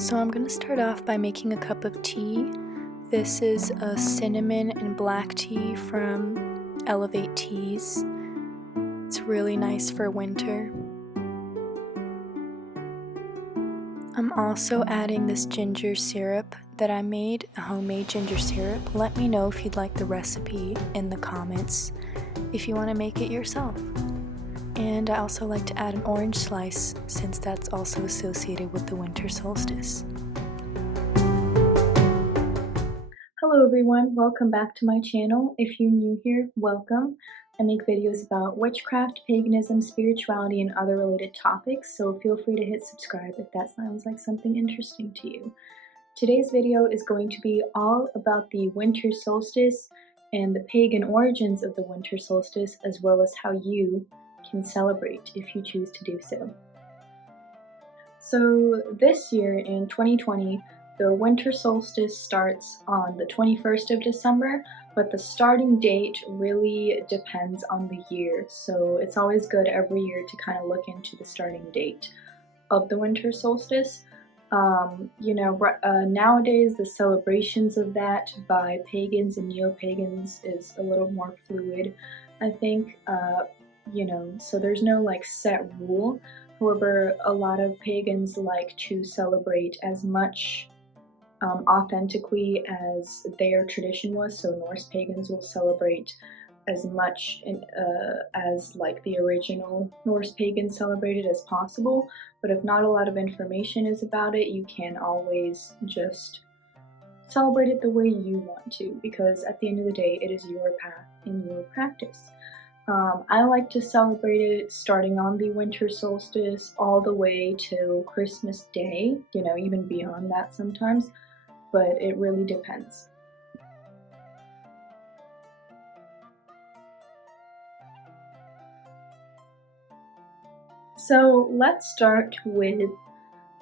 So I'm going to start off by making a cup of tea. This is a cinnamon and black tea from Elevate Teas. It's really nice for winter. I'm also adding this ginger syrup that I made, a homemade ginger syrup. Let me know if you'd like the recipe in the comments if you want to make it yourself. And I also like to add an orange slice since that's also associated with the winter solstice. Hello everyone, welcome back to my channel. If you're new here, welcome. I make videos about witchcraft, paganism, spirituality, and other related topics, so feel free to hit subscribe if that sounds like something interesting to you. Today's video is going to be all about the winter solstice and the pagan origins of the winter solstice, as well as how you can celebrate if you choose to do so. So this year in 2020, the winter solstice starts on the 21st of December, but the starting date really depends on the year. So it's always good every year to kind of look into the starting date of the winter solstice. Nowadays the celebrations of that by pagans and neo-pagans is a little more fluid, I think. So there's no like set rule. However, a lot of pagans like to celebrate as much authentically as their tradition was. So Norse pagans will celebrate as much as like the original Norse pagans celebrated as possible. But if not a lot of information is about it, you can always just celebrate it the way you want to, because at the end of the day, it is your path and your practice. I like to celebrate it starting on the winter solstice all the way till Christmas Day, even beyond that sometimes, but it really depends. So let's start with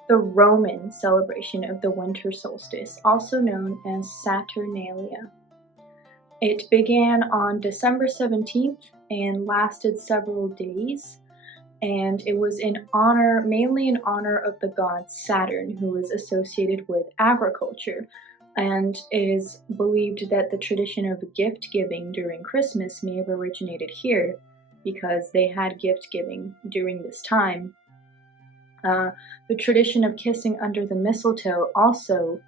the Roman celebration of the winter solstice, also known as Saturnalia. It began on December 17th and lasted several days, and it was mainly in honor of the god Saturn, who was associated with agriculture. And it is believed that the tradition of gift giving during Christmas may have originated here, because they had gift giving during this time. The tradition of kissing under the mistletoe also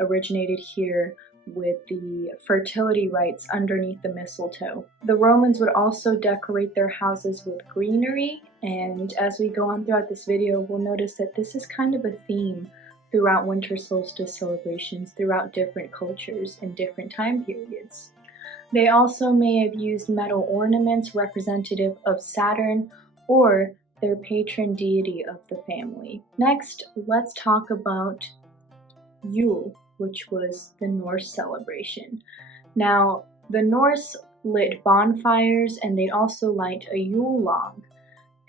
originated here, with the fertility rites underneath the mistletoe. The Romans would also decorate their houses with greenery, and as we go on throughout this video, we'll notice that this is kind of a theme throughout winter solstice celebrations throughout different cultures and different time periods. They also may have used metal ornaments representative of Saturn or their patron deity of the family. Next, let's talk about Yule, which was the Norse celebration. Now, the Norse lit bonfires, and they'd also light a Yule log.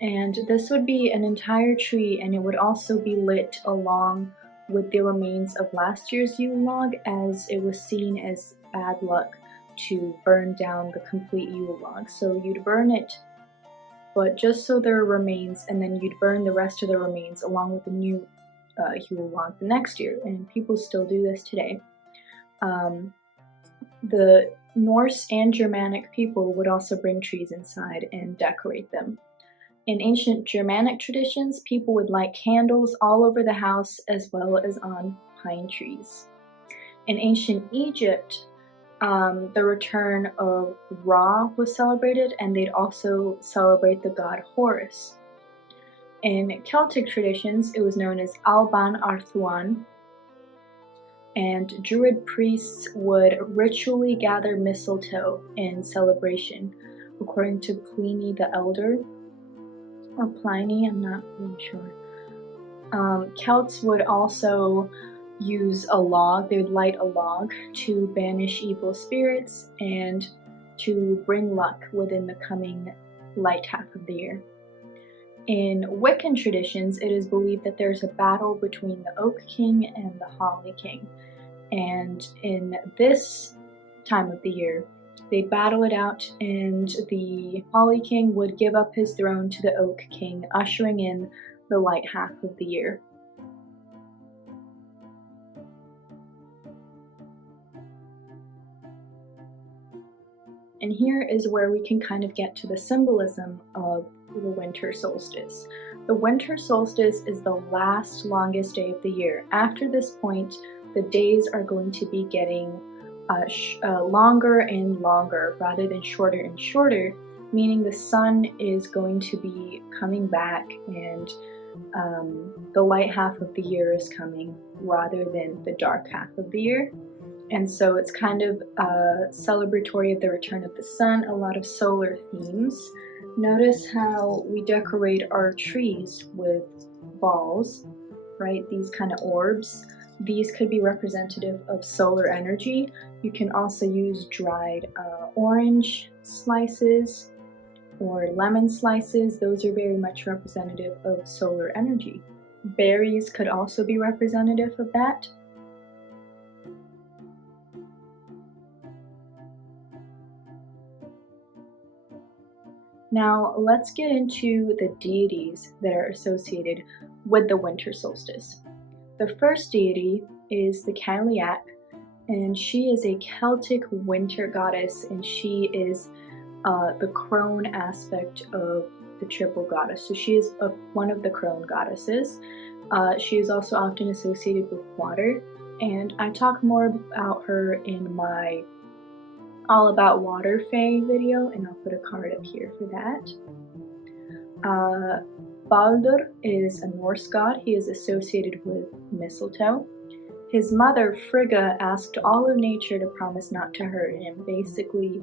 And this would be an entire tree, and it would also be lit along with the remains of last year's Yule log, as it was seen as bad luck to burn down the complete Yule log. So you'd burn it, but just so there remains, and then you'd burn the rest of the remains along with the new Yule log the next year, and people still do this today. The Norse and Germanic people would also bring trees inside and decorate them. In ancient Germanic traditions, people would light candles all over the house as well as on pine trees. In ancient Egypt, the return of Ra was celebrated, and they'd also celebrate the god Horus. In Celtic traditions, it was known as Alban Arthan, and Druid priests would ritually gather mistletoe in celebration, according to Pliny the Elder, or Pliny, I'm not really sure. Celts would also use a log. They would light a log to banish evil spirits and to bring luck within the coming light half of the year. In Wiccan traditions, it is believed that there's a battle between the Oak King and the Holly King. And in this time of the year, they battle it out, and the Holly King would give up his throne to the Oak King, ushering in the light half of the year. And here is where we can kind of get to the symbolism of the winter solstice. The winter solstice is the last longest day of the year. After this point, the days are going to be getting longer and longer rather than shorter and shorter, meaning the sun is going to be coming back and the light half of the year is coming rather than the dark half of the year. And so it's kind of celebratory of the return of the sun, a lot of solar themes. Notice how we decorate our trees with balls, right? These kind of orbs. These could be representative of solar energy. You can also use dried orange slices or lemon slices. Those are very much representative of solar energy. Berries could also be representative of that. Now let's get into the deities that are associated with the winter solstice. The first deity is the Cailleach, and she is a Celtic winter goddess, and she is the crone aspect of the triple goddess. So she is one of the crone goddesses. She is also often associated with water, and I talk more about her in my All About Water Fae video, and I'll put a card up here for that. Baldur is a Norse god. He is associated with mistletoe. His mother, Frigga, asked all of nature to promise not to hurt him, basically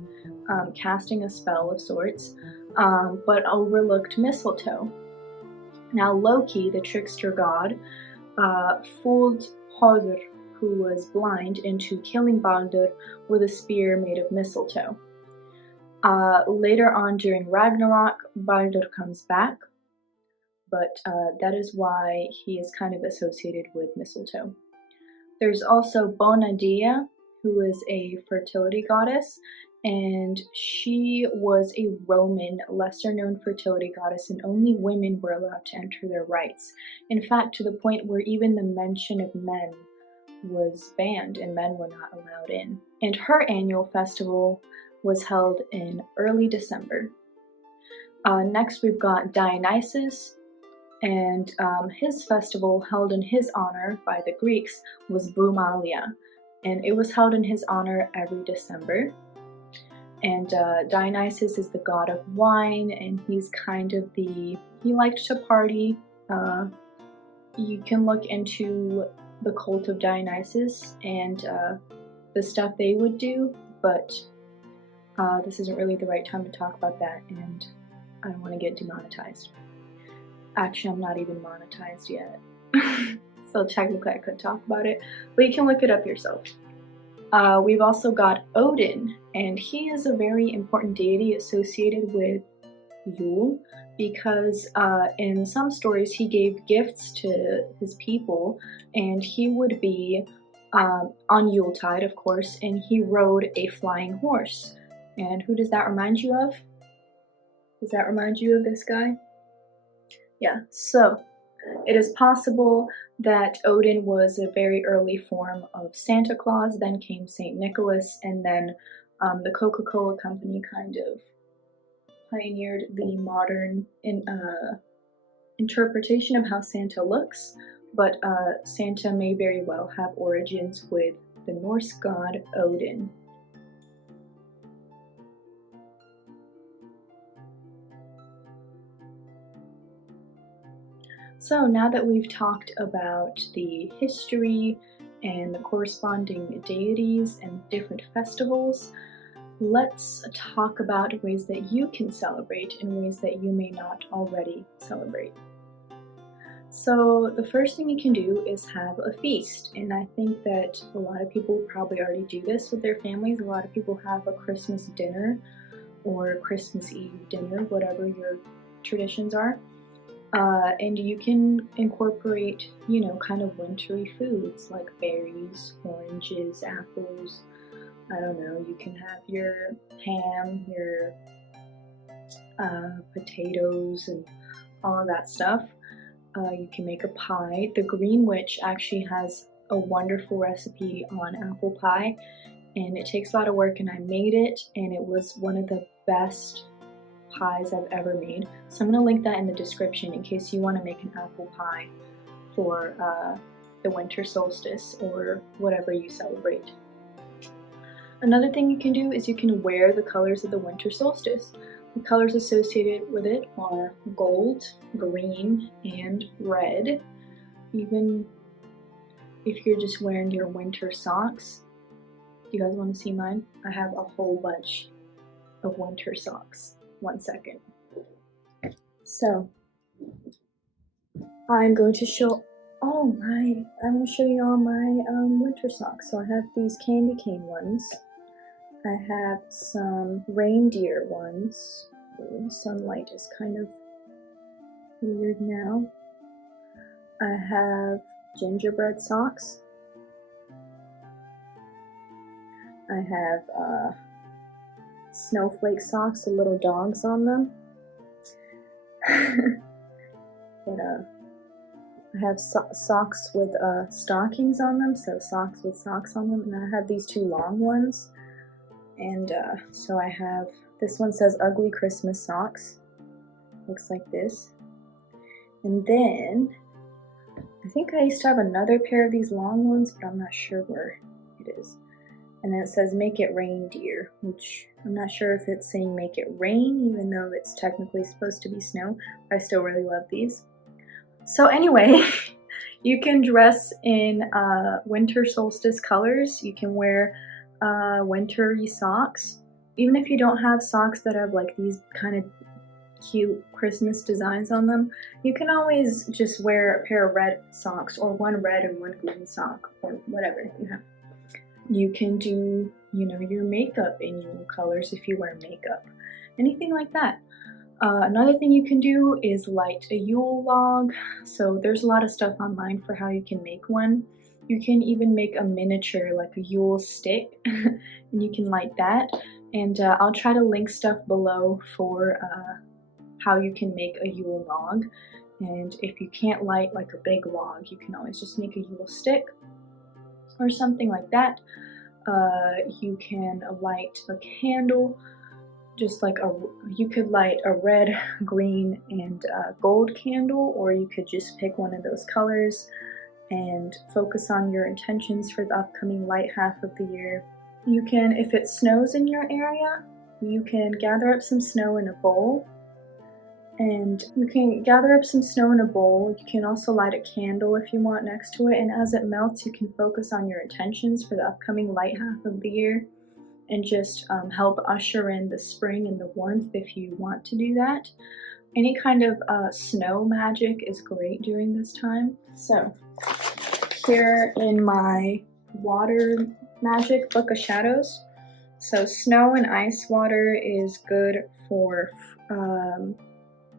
casting a spell of sorts, but overlooked mistletoe. Now Loki, the trickster god, fooled Hodur, who was blind, into killing Baldur with a spear made of mistletoe. Later on during Ragnarok, Baldur comes back, but that is why he is kind of associated with mistletoe. There's also Bonadia, who is a fertility goddess, and she was a Roman, lesser-known fertility goddess, and only women were allowed to enter their rites. In fact, to the point where even the mention of men was banned and men were not allowed in. And her annual festival was held in early December. Next we've got Dionysus, and his festival held in his honor by the Greeks was Brumalia, and it was held in his honor every December. And Dionysus is the god of wine, and he's kind of he liked to party. You can look into the cult of Dionysus and the stuff they would do, but this isn't really the right time to talk about that, and I don't want to get demonetized. Actually, I'm not even monetized yet, so technically I could talk about it, but you can look it up yourself. We've also got Odin, and he is a very important deity associated with Yule, because in some stories he gave gifts to his people, and he would be on Yuletide, of course, and he rode a flying horse. And who does that remind you of? Does that remind you of this guy? Yeah, so it is possible that Odin was a very early form of Santa Claus, then came St. Nicholas, and then the Coca-Cola company kind of pioneered the modern interpretation of how Santa looks, but Santa may very well have origins with the Norse god Odin. So now that we've talked about the history and the corresponding deities and different festivals, let's talk about ways that you can celebrate and ways that you may not already celebrate. So the first thing you can do is have a feast, and I think that a lot of people probably already do this with their families. A lot of people have a Christmas dinner or Christmas Eve dinner, whatever your traditions are. And you can incorporate, kind of wintry foods like berries, oranges, apples. I don't know, you can have your ham, your potatoes, and all of that stuff. You can make a pie. The Green Witch actually has a wonderful recipe on apple pie, and it takes a lot of work, and I made it, and it was one of the best pies I've ever made. So I'm going to link that in the description in case you want to make an apple pie for the winter solstice or whatever you celebrate. Another thing you can do is you can wear the colors of the winter solstice. The colors associated with it are gold, green, and red. Even if you're just wearing your winter socks. Do you guys want to see mine? I have a whole bunch of winter socks. 1 second. So, I'm going to show I'm going to show you all my winter socks. So I have these candy cane ones. I have some reindeer ones. The sunlight is kind of weird now. I have gingerbread socks. I have snowflake socks with little dogs on them. But I have socks with stockings on them, so socks with socks on them, and I have these two long ones. And so I have, this one says Ugly Christmas Socks. Looks like this. And then, I think I used to have another pair of these long ones, but I'm not sure where it is. And then it says Make It Reindeer, which I'm not sure if it's saying make it rain, even though it's technically supposed to be snow, but I still really love these. So anyway, you can dress in winter solstice colors. You can wear wintry socks. Even if you don't have socks that have like these kind of cute Christmas designs on them, you can always just wear a pair of red socks, or one red and one green sock, or whatever you have. You can do, you know, your makeup in Yule colors if you wear makeup. Anything like that. Another thing you can do is light a Yule log. So there's a lot of stuff online for how you can make one. You can even make a miniature, like a Yule stick, and you can light that. And I'll try to link stuff below for how you can make a Yule log. And if you can't light like a big log, you can always just make a Yule stick or something like that. You can light a candle, just like you could light a red, green, and gold candle, or you could just pick one of those colors and focus on your intentions for the upcoming light half of the year. You can, if it snows in your area, you can gather up some snow in a bowl. And you can gather up some snow in a bowl. You can also light a candle if you want next to it. And as it melts, you can focus on your intentions for the upcoming light half of the year and just help usher in the spring and the warmth if you want to do that. Any kind of snow magic is great during this time. So here in my water magic book of shadows. So snow and ice water is good for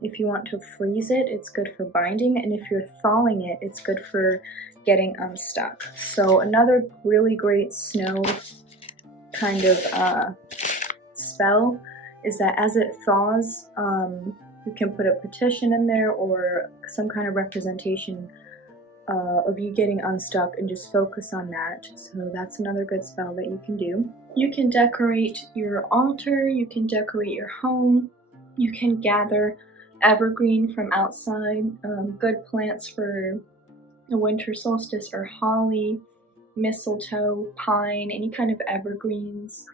if you want to freeze it, it's good for binding, and if you're thawing it, it's good for getting unstuck. So another really great snow kind of spell is that as it thaws, you can put a petition in there or some kind of representation of you getting unstuck and just focus on that. So that's another good spell that you can do. You can decorate your altar, you can decorate your home, you can gather evergreen from outside. Good plants for the winter solstice are holly, mistletoe, pine, any kind of evergreens.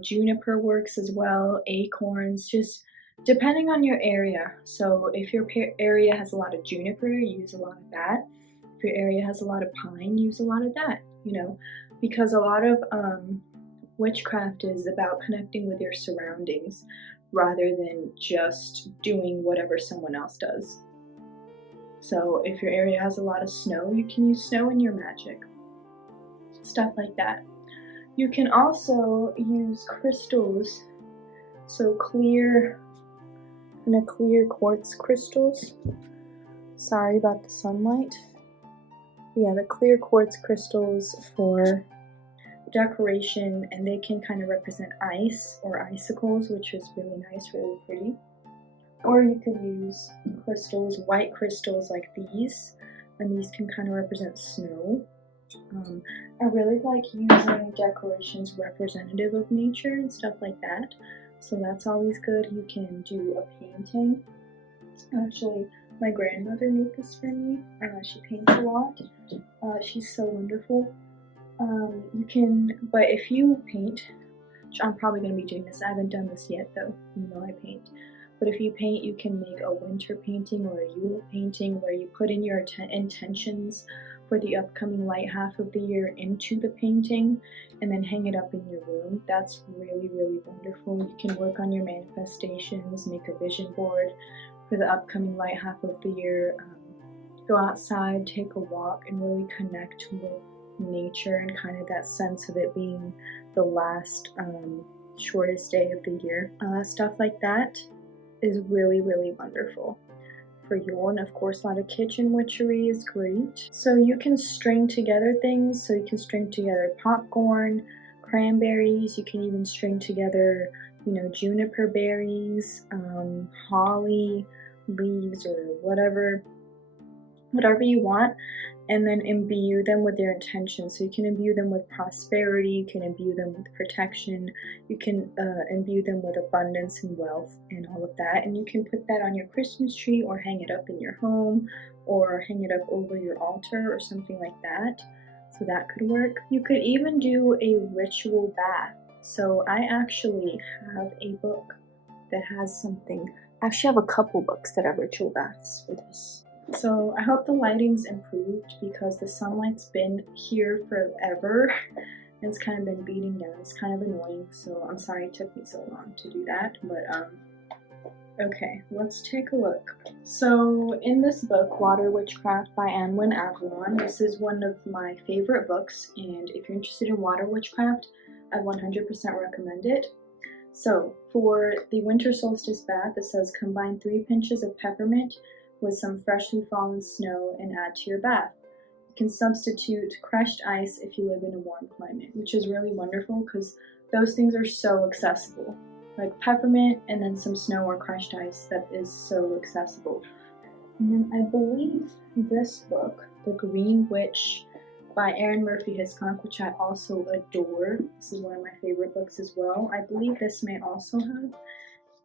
Juniper works as well, acorns, just depending on your area. So if your area has a lot of juniper, use a lot of that. If your area has a lot of pine, use a lot of that, you know, because a lot of witchcraft is about connecting with your surroundings rather than just doing whatever someone else does. So if your area has a lot of snow, you can use snow in your magic. Stuff like that. You can also use crystals, so clear quartz crystals. Sorry about the sunlight. Yeah, the clear quartz crystals for decoration, and they can kind of represent ice or icicles, which is really nice, really pretty. Or you could use crystals, white crystals like these, and these can kind of represent snow. I really like using decorations representative of nature and stuff like that, so that's always good. You can do a painting. Actually, my grandmother made this for me. She paints a lot. She's so wonderful. But if you paint, which I'm probably going to be doing this, I haven't done this yet though, even though I paint. But if you paint, you can make a winter painting or a Yule painting where you put in your intentions for the upcoming light half of the year into the painting and then hang it up in your room. That's really, really wonderful. You can work on your manifestations, make a vision board for the upcoming light half of the year. Go outside, take a walk, and really connect with nature and kind of that sense of it being the last shortest day of the year. Stuff like that is really, really wonderful for Yule. And of course, a lot of kitchen witchery is great. So you can string together things. So you can string together popcorn, cranberries. You can even string together, juniper berries, holly leaves, or whatever you want, and then imbue them with their intention. So you can imbue them with prosperity, you can imbue them with protection, you can imbue them with abundance and wealth and all of that. And you can put that on your Christmas tree or hang it up in your home or hang it up over your altar or something like that. So that could work. You could even do a ritual bath. So I actually have a book that has something. I actually have a couple books that have ritual baths for this. So I hope the lighting's improved because the sunlight's been here forever and it's kind of been beating down. It's kind of annoying, so I'm sorry it took me so long to do that, but okay, let's take a look. So in this book, Water Witchcraft by Annwyn Avalon, this is one of my favorite books, and if you're interested in water witchcraft, I 100% recommend it. So for the winter solstice bath, it says combine 3 pinches of peppermint with some freshly fallen snow and add to your bath. You can substitute crushed ice if you live in a warm climate, which is really wonderful because those things are so accessible. Like peppermint and then some snow or crushed ice, that is so accessible. And then I believe this book, The Green Witch by Arin Murphy-Hiscock, which I also adore. This is one of my favorite books as well. I believe this may also have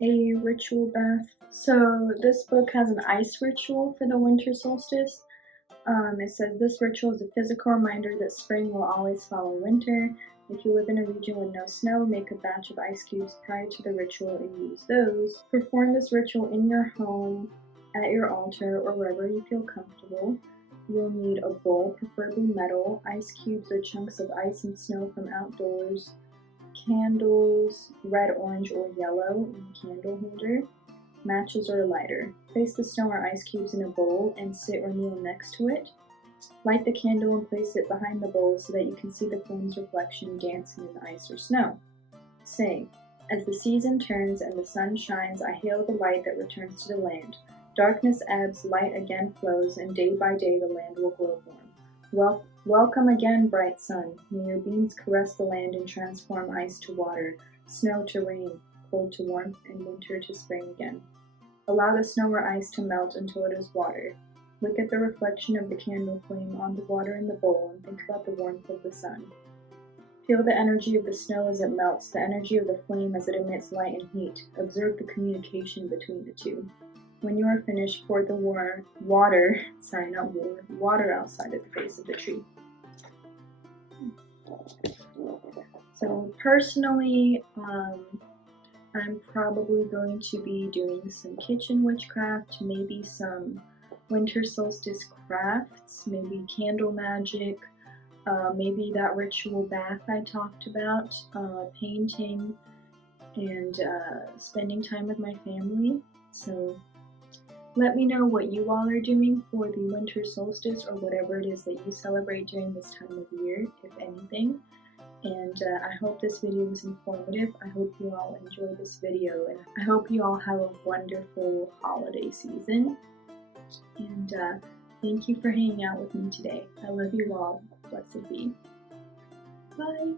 a ritual bath. So this book has an ice ritual for the winter solstice. It says this ritual is a physical reminder that spring will always follow winter. If you live in a region with no snow, make a batch of ice cubes prior to the ritual and use those. Perform this ritual in your home, at your altar, or wherever you feel comfortable. You'll need a bowl, preferably metal, ice cubes or chunks of ice and snow from outdoors, candles, red, orange, or yellow in a candle holder, matches or a lighter. Place the snow or ice cubes in a bowl and sit or kneel next to it. Light the candle and place it behind the bowl so that you can see the flame's reflection dancing in the ice or snow. Say, as the season turns and the sun shines, I hail the light that returns to the land. Darkness ebbs, light again flows, and day by day the land will grow warm. Welcome again, bright sun. May your beams caress the land and transform ice to water, snow to rain, cold to warmth, and winter to spring again. Allow the snow or ice to melt until it is water. Look at the reflection of the candle flame on the water in the bowl and think about the warmth of the sun. Feel the energy of the snow as it melts, the energy of the flame as it emits light and heat. Observe the communication between the two. When you are finished, pour the water outside at the base of the tree. So personally, I'm probably going to be doing some kitchen witchcraft, maybe some winter solstice crafts, maybe candle magic, maybe that ritual bath I talked about, painting, and spending time with my family. So let me know what you all are doing for the winter solstice or whatever it is that you celebrate during this time of year, if anything. And I hope this video was informative. I hope you all enjoyed this video, and I hope you all have a wonderful holiday season. And thank you for hanging out with me today. I love you all. Blessed be. Bye.